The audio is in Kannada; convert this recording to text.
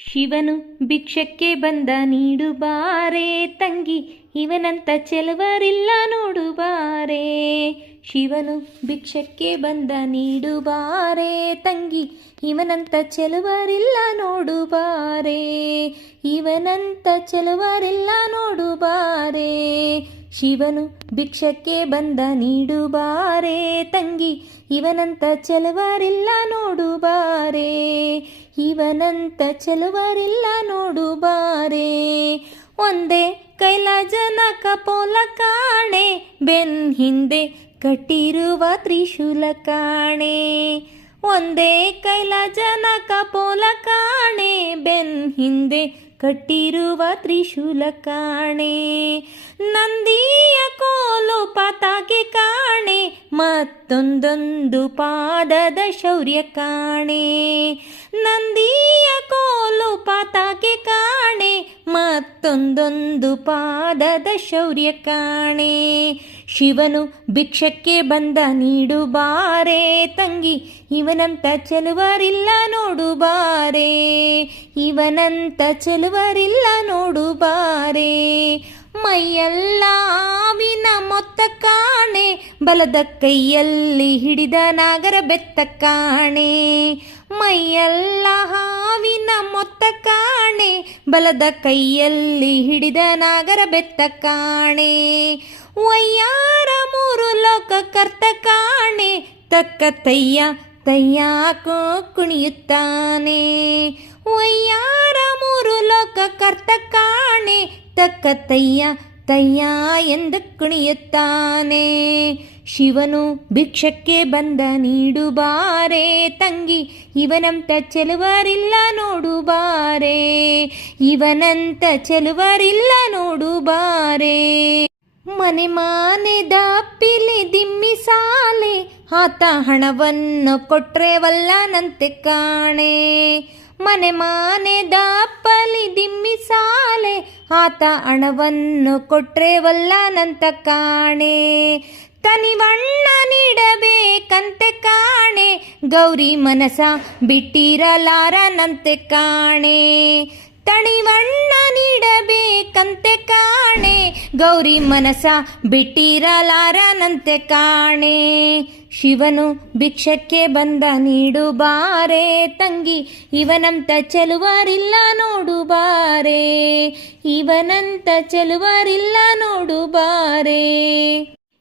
ಶಿವನು ಭಿಕ್ಷಕ್ಕೆ ಬಂದ ನೀಡು ಬಾರೆ ತಂಗಿ, ಇವನಂತ ಚೆಲುವರಿಲ್ಲ ನೋಡು ಬಾರೆ ಶಿವನು ಭಿಕ್ಷಕ್ಕೆ ಬಂದ ನೀಡು ಬಾರೆ ತಂಗಿ, ಇವನಂತ ಚೆಲುವರಿಲ್ಲ ನೋಡು ಬಾರೆ ಇವನಂತ ಚೆಲುವರಿಲ್ಲ ನೋಡು ಬಾರೆ ಶಿವನು ಭಿಕ್ಷಕ್ಕೆ ಬಂದ ನೀಡು ಬಾರೆ ತಂಗಿ, ಇವನಂತ ಚೆಲುವರಿಲ್ಲ ನೋಡು ಬಾರೆ ಇವನಂತ ಚೆಲುವರಿಲ್ಲ ನೋಡು ಬಾರೆ. ಒಂದೇ ಕೈಲಾಜನ ಕಪೋಲ ಕಾಣೆ, ಬೆನ್ ಹಿಂದೆ ಕಟ್ಟಿರುವ ತ್ರಿಶೂಲ ಕಾಣೆ. ಒಂದೇ ಕೈಲಾಜನ ಕಪೋಲ ಕಾಣೆ, ಬೆನ್ ಹಿಂದೆ ಕಟ್ಟಿರುವ ತ್ರಿಶೂಲ ಕಾಣೆ. ನಂದಿಯ ಕೋಲು ಪತಾಕೆ ಕಾಣೆ, ಮತ್ತೊಂದೊಂದು ಪಾದದ ಶೌರ್ಯ ಕಾಣೆ. ನಂದಿಯ ಕೋಲು ಕಾಣೆ, ಮತ್ತೊಂದೊಂದು ಪಾದದ ಶೌರ್ಯ ಕಾಣೆ. ಶಿವನು ಭಿಕ್ಷಕ್ಕೆ ಬಂದ ನೀಡು ಬಾರೆ ತಂಗಿ, ಇವನಂತ ಚೆಲುವರಿಲ್ಲ ನೋಡು ಬಾರೆ ಇವನಂತ ಚೆಲುವರಿಲ್ಲ ನೋಡು ಬಾರೆ ಮೈಯೆಲ್ಲ ಆವಿನ ಮೊತ್ತ ಕಾಣೆ, ಬಲದ ಕೈಯಲ್ಲಿ ಹಿಡಿದ ನಾಗರ ಬೆತ್ತ ಕಾಣೆ. ಮೈಯೆಲ್ಲ ಹಾವಿನ ಮೊತ್ತ ಕಾಣೆ, ಬಲದ ಕೈಯಲ್ಲಿ ಹಿಡಿದ ನಾಗರ ಬೆತ್ತ ಕಾಣೆ. ವಯ್ಯಾರ ಮೂರು ಲೋಕ ಕರ್ತ ಕಾಣೆ, ತಕ್ಕ ತಯ್ಯ ತಯ್ಯಾಕೋ ಕುಣಿಯುತ್ತಾನೆ. ವಯ್ಯಾರ ಮೂರು ಲೋಕ ಕರ್ತ ಕಾಣೆ, ತಕ್ಕ ತಯ್ಯ ತಯ್ಯ ಎಂದು ಕುಣಿಯುತ್ತಾನೆ. ಶಿವನು ಭಿಕ್ಷಕ್ಕೆ ಬಂದ ನೀಡು ಬಾರೆ ತಂಗಿ, ಇವನಂತ ಚೆಲುವರಿಲ್ಲ ನೋಡು ಬಾರೆ ಇವನಂತ ಚೆಲುವರಿಲ್ಲ ನೋಡು ಬಾರೆ ಮನೆ ಮಾನೆ ಪಿಲಿ ದಿಮ್ಮಿ ಸಾಲೆ, ಆತ ಹಣವನ್ನು ಕೊಟ್ರೆ ವಲ್ಲನಂತೆ ಕಾಣೆ. ಮನೆ ಮಾನೆ ದಾಪ್ಪಲಿ ದಿಮ್ಮಿ ಸಾಲೆ, ಆತ ಹಣವನ್ನು ಕೊಟ್ರೆ ವಲ್ಲನಂತ ಕಾಣೆ. ತನಿವಣ್ಣ ನೀಡಬೇಕಂತೆ ಕಾಣೆ. ಗೌರಿ ಮನಸ ಬಿಟ್ಟಿರಲಾರನಂತೆ ಕಾಣೆ. ತಣಿವಣ್ಣ ನೀಡಬೇಕಂತೆ ಕಾಣೆ. ಗೌರಿ ಮನಸ ಬಿಟ್ಟಿರಲಾರನಂತೆ ಕಾಣೆ. ಶಿವನು ಭಿಕ್ಷಕ್ಕೆ ಬಂದ ನೀಡು ಬಾರೆ ತಂಗಿ ಇವನಂತ ಚೆಲುವರಿಲ್ಲ ನೋಡು ಬಾರೆ ಇವನಂತ ಚೆಲುವರಿಲ್ಲ ನೋಡು ಬಾರೆ